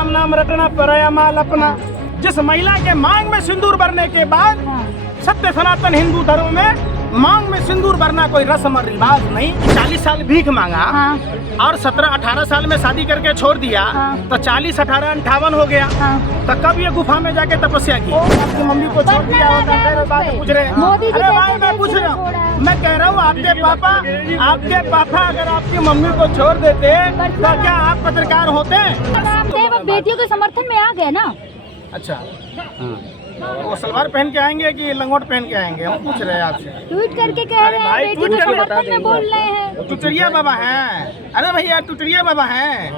राम नाम रटना पराया माल अपना। जिस महिला के मांग में सिंदूर भरने के बाद सत्य सनातन हिंदू धर्म में मांग में सिंदूर भरना कोई रस्म और रिवाज नहीं। 40 साल भीख मांगा और 17-18 साल में शादी करके छोड़ दिया तो 40, 18, 58 हो गया। तो कब ये गुफा में जाके तपस्या की? आपकी मम्मी को छोड़ दिया होगा, फिर बात पूछ रहे हैं। अरे भाई मैं पूछ रहा हूँ, मैं कह रहा हूँ आपके पापा अगर आपकी मम्मी को छोड़ देते तो क्या आप पत्रकार होते? बेटियों के समर्थन में आ गए ना। अच्छा, वो सलवार पहन के आएंगे कि लंगोट पहन के आएंगे? हम पूछ रहे हैं आपसे। ट्वीट करके कह रहे हैं, बेटी के समर्थन में बोल रहे हैं। टुटरिया बाबा हैं। अरे भैया टुटरिया बाबा हैं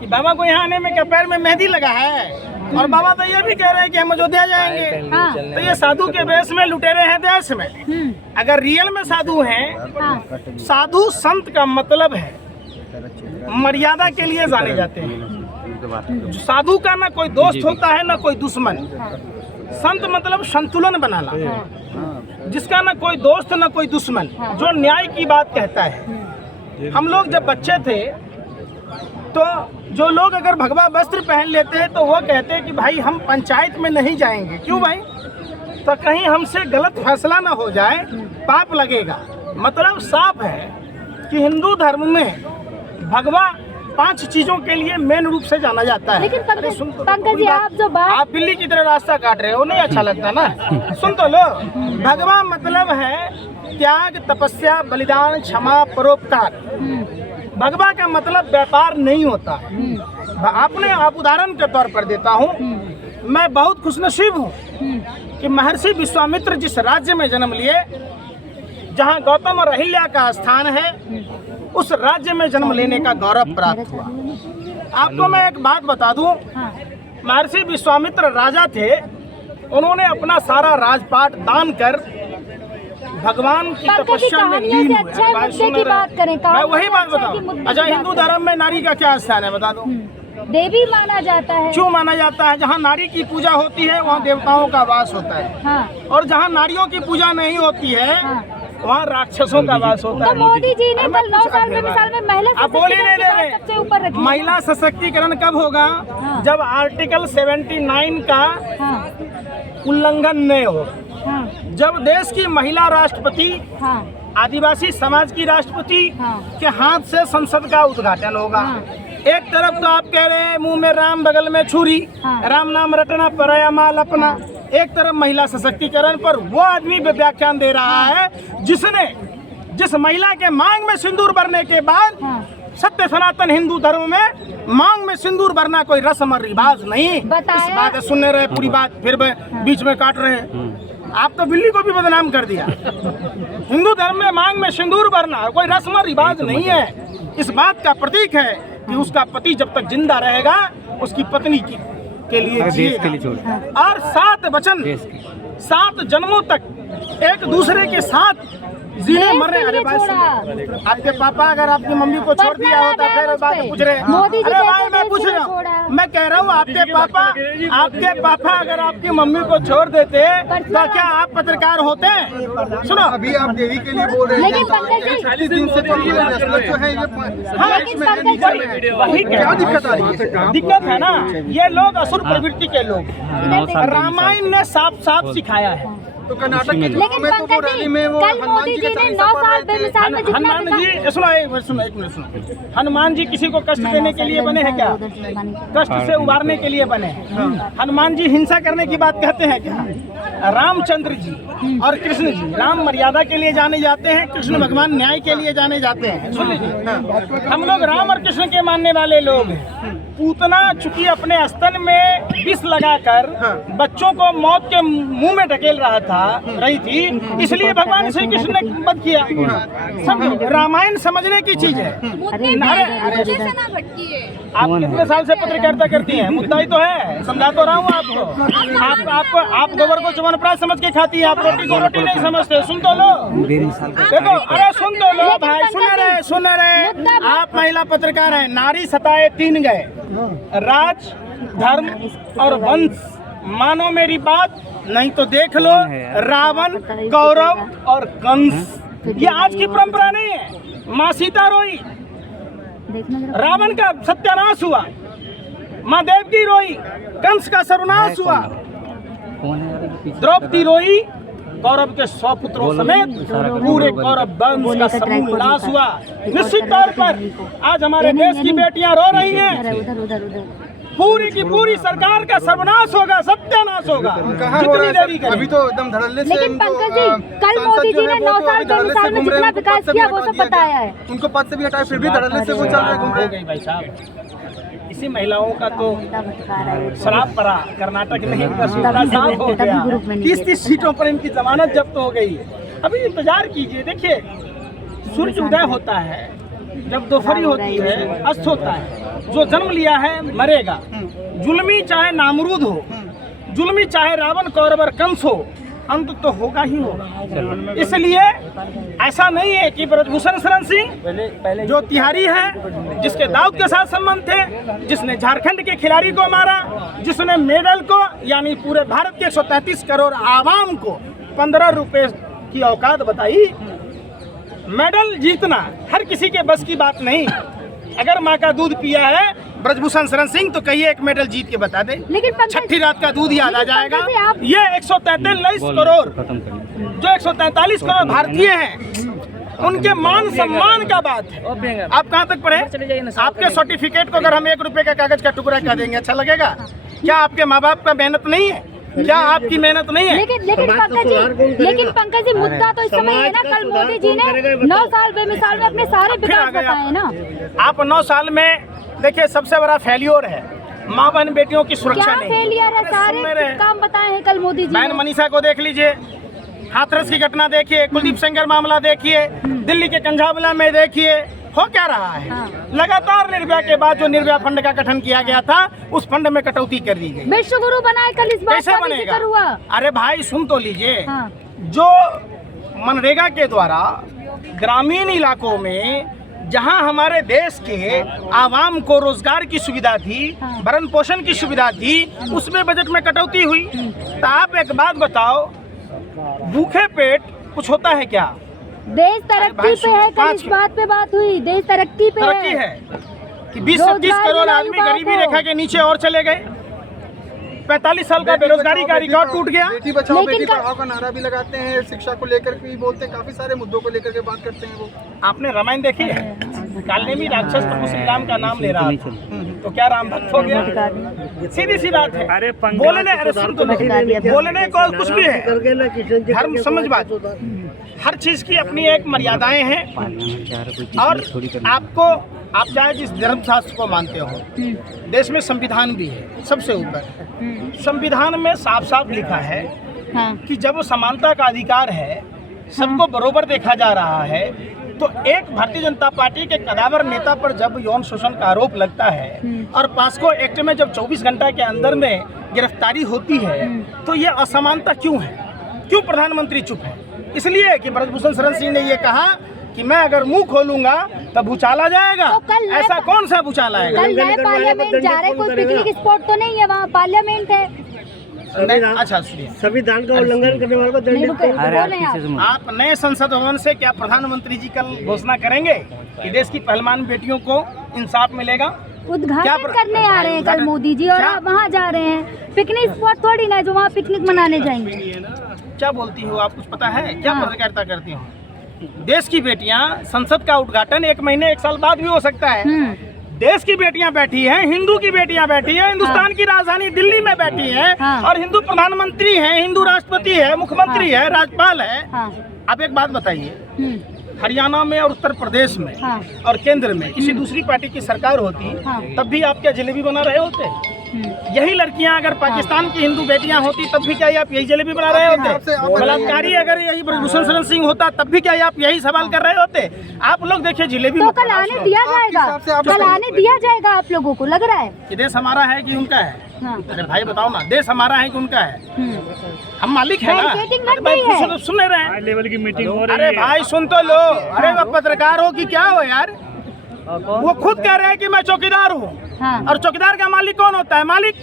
कि बाबा को यहाँ आने में क्या पैर में मेहंदी लगा है? और बाबा तो ये भी कह रहे हैं कि हम अयोध्या जाएंगे। तो ये साधु के वेश में लुटेरे हैं देश में। अगर रियल में साधु हैं, साधु संत का मतलब है मर्यादा के लिए जाने जाते हैं। साधु का ना कोई दोस्त होता है ना कोई दुश्मन। संत मतलब संतुलन बनाना, जिसका ना कोई दोस्त ना कोई दुश्मन, जो न्याय की बात कहता है। हम लोग जब बच्चे थे तो जो लोग अगर भगवा वस्त्र पहन लेते हैं तो वो कहते हैं कि भाई हम पंचायत में नहीं जाएंगे। क्यों भाई? तो कहीं हमसे गलत फैसला ना हो जाए, पाप लगेगा। मतलब साफ है कि हिंदू धर्म में भगवा 5 चीजों के लिए मेन रूप से जाना जाता है। लेकिन पंकज जी आप जो बात, आप बिल्ली की तरह रास्ता काट रहे हो, नहीं अच्छा लगता ना। सुन तो लो, भगवा मतलब है त्याग, तपस्या, बलिदान, क्षमा, परोपकार। भगवा का मतलब व्यापार नहीं होता है। आप उदाहरण के तौर पर देता हूँ, मैं बहुत खुशनसीब हूँ कि महर्षि विश्वामित्र जिस राज्य में जन्म लिए, जहाँ गौतम और अहिल्या का स्थान है, उस राज्य में जन्म लेने का गौरव प्राप्त हुआ। आपको मैं एक बात बता दूं, महर्षि विश्वामित्र राजा थे। उन्होंने अपना सारा राजपाट दान कर भगवान की तपस्या में लीन हुए। मैं वही बात बताऊं। अच्छा, हिंदू धर्म में नारी का क्या स्थान है बता दो? देवी माना जाता है। क्यों माना जाता है? जहाँ नारी की पूजा होती है वहाँ देवताओं का वास होता है। और जहाँ नारियों की पूजा नहीं होती है वहाँ राक्षसों का वास होता है। तो मोदी जी ने कल 9 साल में मिसाल में महिला सशक्तिकरण कब होगा? जब आर्टिकल 79 का उल्लंघन नहीं हो। जब देश की महिला राष्ट्रपति, आदिवासी समाज की राष्ट्रपति के हाथ से संसद का उद्घाटन होगा। एक तरफ तो आप कह रहे हैं मुंह में राम बगल में छुरी, राम नाम रटना पराया माल अपना। एक तरफ महिला सशक्तिकरण पर वो आदमी व्याख्यान दे रहा है जिस महिला के मांग में सिंदूर भरने के बाद सत्य सनातन हिंदू धर्म में मांग में सिंदूर भरना कोई रस्म और रिवाज नहीं। इस बात सुनने रहे पूरी बात, फिर बीच में काट रहे हैं। आप तो बिल्ली को भी बदनाम कर दिया। हिंदू धर्म में मांग में सिंदूर भरना कोई रस्म और रिवाज नहीं है। इस बात का प्रतीक है कि उसका पति जब तक जिंदा रहेगा उसकी पत्नी के लिए जिएगा। और 7 वचन 7 जन्मों तक एक दूसरे के साथ जीने मरने। अरे भाई आपके पापा अगर आपकी मम्मी को छोड़ दिया होता, फिर बात पूछ रहे हैं। अरे भाई मैं पूछ रहा हूँ, मैं कह रहा हूँ आपके पापा अगर आपकी मम्मी को छोड़ देते तो क्या आप पत्रकार होते? सुनो, अभी आप देवी के लिए बोल रहे हैं, 40 दिन से तो जो है वही क्या दिक्कत आ रही है? दिक्कत है ना, ये लोग असुर प्रवृत्ति के लोग। रामायण ने साफ साफ सिखाया है। तो कर्नाटक के चुनाव में तो वो रैली में वो हनुमान जी के 9 साल बेमिसाल में हनुमान जी, सुनो एक मिनट सुनो। हनुमान जी किसी को कष्ट देने के लिए बने हैं क्या? कष्ट से उबारने के लिए बने हैं। हनुमान जी हिंसा करने की बात कहते हैं क्या? रामचंद्र जी और कृष्ण जी, राम मर्यादा के लिए जाने जाते हैं, कृष्ण भगवान न्याय के लिए जाने जाते हैं। सुन लीजिए, हम लोग राम और कृष्ण के मानने वाले लोग हैं। पूतना चूंकि अपने स्तन में विष लगाकर बच्चों को मौत के मुंह में ढकेल रही थी, इसलिए भगवान श्री कृष्ण ने वध किया। समझो, रामायण समझने की चीज है। आप कितने साल से पत्रकारिता करती हैं? मुद्दा ही तो है, समझा तो रहा हूँ आपको। आप गोबर को च्यवनप्राश समझ के खाती हैं, आप रोटी को रोटी नहीं समझते। सुन तो लो, देखो, अरे सुन तो लो भाई, सुन रहे। आप महिला पत्रकार हैं। नारी सताए 3 गए, राज, धर्म और वंश। मानो मेरी बात, नहीं तो देख लो रावण, कौरव और कंस। ये आज की परंपरा नहीं है। माँ सीता रोई, रावण का सत्यानाश हुआ, माँ देवकी रोई, कंस का सर्वनाश हुआ, द्रौपदी रोई, कौरव के 100 पुत्रों समेत पूरे कौरव वंश का समूल नाश हुआ। निश्चित तौर पर आज हमारे देश की बेटियां रो रही हैं, पूरी की पूरी सरकार का सर्वनाश होगा, सत्यानाश होगा, जितनी देरी करें। अभी तो एकदम धड़ल्ले से लेकिन पंकज जी, कल मोदी जी ने 9 साल 2 साल में जितना विकास किया वो सब बताया है। उनको पद से भी हटाए, फिर भी धड़ल्ले से वो चल रहे घूम रहे हैं। भाई साहब, इसी महिलाओं का तो शराब पड़ा कर्नाटक में, इनका सूखा साफ हो गया, 30 सीटों पर इनकी जमानत जब्त हो गई। अभी इंतजार कीजिए, देखिए सूरज उदय होता है, जब दोपहरी होती है, अस्त होता है, जो जन्म लिया है मरेगा। जुल्मी चाहे नामरूद हो, जुल्मी चाहे रावण कौरव और कंस हो, अंत तो होगा ही होगा। इसलिए ऐसा नहीं है कि ब्रजभूषण शरण सिंह जो तिहारी है, जिसके दाऊद के साथ संबंध थे, जिसने झारखंड के खिलाड़ी को मारा, जिसने मेडल को यानी पूरे भारत के 133 करोड़ आवाम को 15 रुपए की औकात बताई, मेडल जीतना हर किसी के बस की बात नहीं। अगर माँ का दूध पिया है ब्रजभूषण शरण सिंह तो कहिए एक मेडल जीत के बता दे, लेकिन छठी रात का दूध याद आ जाएगा। ये 143 करोड़ जो 143 करोड़ भारतीय हैं, उनके मान सम्मान का बात है। आप कहाँ तक पढ़े? आपके सर्टिफिकेट को अगर हम 1 रुपए का कागज का टुकड़ा कर देंगे अच्छा लगेगा क्या? आपके माँ बाप का मेहनत नहीं है क्या? आपकी मेहनत नहीं है? लेकिन पंकज जी मुद्दा तो इस समय है ना, कल मोदी जी ने 9 साल बेमिसाल में अपने सारे विकास बताए ना। आप 9 साल में देखिए सबसे बड़ा फेल्योर है, माँ बहन बेटियों की सुरक्षा क्या नहीं। फेलियर है? सारे काम बताए हैं कल मोदी जी। बहन मनीषा को देख लीजिए, हाथरस की घटना देखिए, कुलदीप सेंगर मामला देखिए, दिल्ली के कंझावला में देखिए, हो क्या रहा है। लगातार निर्भया के बाद जो निर्भया फंड का गठन किया गया था, उस फंड में कटौती कर दी गई। विश्व गुरु बनाए कल, इस बात कैसे का बनेगा? जिक्र हुआ। अरे भाई सुन तो लीजिए, जो मनरेगा के द्वारा ग्रामीण इलाकों में जहां हमारे देश के आवाम को रोजगार की सुविधा थी, भरण पोषण की सुविधा थी, उसमें बजट में कटौती हुई। तो आप एक बात बताओ, भूखे पेट कुछ होता है क्या? देश तरक्की पे है, कल इस बात पे बात हुई, देश तरक्की पे है कि 20-26 करोड़ आदमी गरीबी रेखा के नीचे और चले गए। 45 साल का बेरोजगारी का रिकॉर्ड टूट गया। बेटी बचाओ बेटी पढ़ाओ का नारा भी लगाते हैं, शिक्षा को लेकर भी बोलते हैं, काफी सारे मुद्दों को लेकर के बात करते हैं वो। आपने रामायण देखी है? कालने में राक्षस प्रभु श्री राम का नाम ले रहा था, तो क्या राम भक्त हो गया? सीधी सी बात है। बोलने, अरे सुन तो बोलने को कुछ भी है, धर्म समझ बात, हर चीज की अपनी एक मर्यादाएं हैं। और आपको, आप चाहे जिस धर्म शास्त्र को मानते हो, देश में संविधान भी है सबसे ऊपर। संविधान में साफ साफ लिखा है कि जब समानता का अधिकार है, सबको बरोबर देखा जा रहा है, तो एक भारतीय जनता पार्टी के कदावर नेता पर जब यौन शोषण का आरोप लगता है और पास्को एक्ट में जब 24 घंटा के अंदर में गिरफ्तारी होती है, तो ये असमानता क्यों है? क्यों प्रधानमंत्री चुप है? इसलिए कि ब्रजभूषण शरण सिंह ने ये कहा कि मैं अगर मुंह खोलूंगा तब भूचाल आ जाएगा। तो ऐसा कौन सा भूचाल आएगा? कल नए पार्लियामेंट जा रहे, कोई पिकनिक स्पॉट तो नहीं है, वहाँ पार्लियामेंट है। अच्छा सुनिए, संविधान का उल्लंघन करने वालों को दंडित। आप नए संसद भवन से क्या प्रधानमंत्री जी कल घोषणा करेंगे कि देश की पहलवान बेटियों को इंसाफ मिलेगा? उद्घाटन करने आ रहे हैं कल मोदी जी, और आप वहाँ जा रहे हैं। पिकनिक स्पॉट थोड़ी ना जो वहाँ पिकनिक मनाने जाएंगे। क्या बोलती हो आप? कुछ पता है क्या? पत्रकारिता करती हो? देश की बेटियां, संसद का उद्घाटन 1 महीने 1 साल बाद भी हो सकता है। देश की बेटियां बैठी हैं, हिंदू की बेटियां बैठी हैं, हिंदुस्तान की राजधानी दिल्ली में बैठी हैं, और हिंदू प्रधानमंत्री हैं, हिंदू राष्ट्रपति है, मुख्यमंत्री है, राज्यपाल है। आप एक बात बताइए, हरियाणा में और उत्तर प्रदेश में और केंद्र में किसी दूसरी पार्टी की सरकार होती, तब भी आप क्या जलेबी बना रहे होते? यही लड़कियां अगर पाकिस्तान की हिंदू बेटियां होती तब भी क्या आप यही जलेबी बना रहे होते? बलात्कारी अगर यही ब्रजभूषण शरण सिंह होता तब भी क्या आप यही सवाल कर रहे होते? आप लोग देखिए जलेबी तो कल आने दिया जाएगा, कल आने दिया जाएगा आप लोगों को लग रहा है कि देश हमारा है कि उनका है? अरे भाई बताओ ना, देश हमारा है कि उनका है? हम मालिक है ना? सुन ले रहे हैं लेवल की मीटिंग हो रही है। अरे भाई सुन तो लो। अरे वो पत्रकार हो कि क्या हो यार? वो खुद कह रहे हैं कि मैं चौकीदार हूँ। हाँ। और चौकीदार का मालिक कौन होता है? मालिक।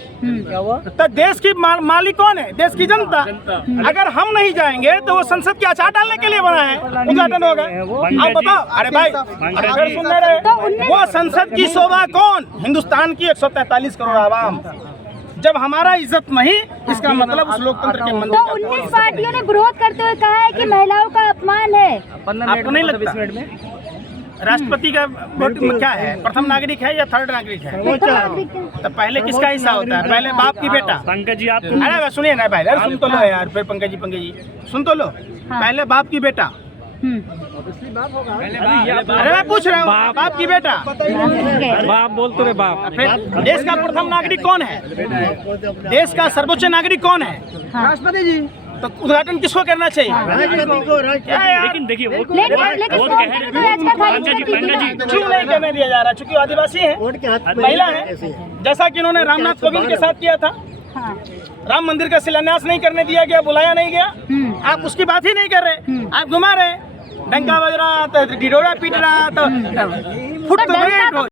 तो देश की मालिक कौन है? देश की जनता। अगर हम नहीं जाएंगे तो वो संसद की अचार डालने के लिए बना है, उद्घाटन होगा। आप बताओ। अरे भाई अगर सुन रहे वो संसद की शोभा कौन? हिंदुस्तान की 143 करोड़ आवाम। जब हमारा इज्जत नहीं, इसका मतलब उस लोकतंत्र के मंदिर। तो 19 पार्टियों ने विरोध करते हुए कहा है कि महिलाओं का अपमान है। आपको नहीं लगता? राष्ट्रपति का वोट क्या है? प्रथम नागरिक है या थर्ड नागरिक है? तो पहले किसका हिस्सा होता है? पहले बाप की बेटा। पंकज जी आप अरे सुनिए ना भाई, अरे सुन तो लो यार, फिर पंकज जी सुन तो लो। पहले बाप की बेटा। अरे मैं पूछ रहा हूँ, बाप की बेटा। बाप बोल तो रे बाप। फिर देश का प्रथम नागरिक कौन है? देश का सर्वोच्च नागरिक कौन है? राष्ट्रपति जी। तो उद्घाटन किसको करना चाहिए? लेकिन देखिए वो लेकिन क्यों नहीं करने दिया जा रहा? चूंकि आदिवासी है, महिला है, जैसा कि इन्होंने रामनाथ कोविंद के साथ किया था। राम मंदिर का शिलान्यास नहीं करने दिया गया, बुलाया नहीं गया। आप उसकी बात ही नहीं कर रहे, आप घुमा रहे। डंका बज रहा तो ढिढोरा पीट रहा तो फुट तो गए।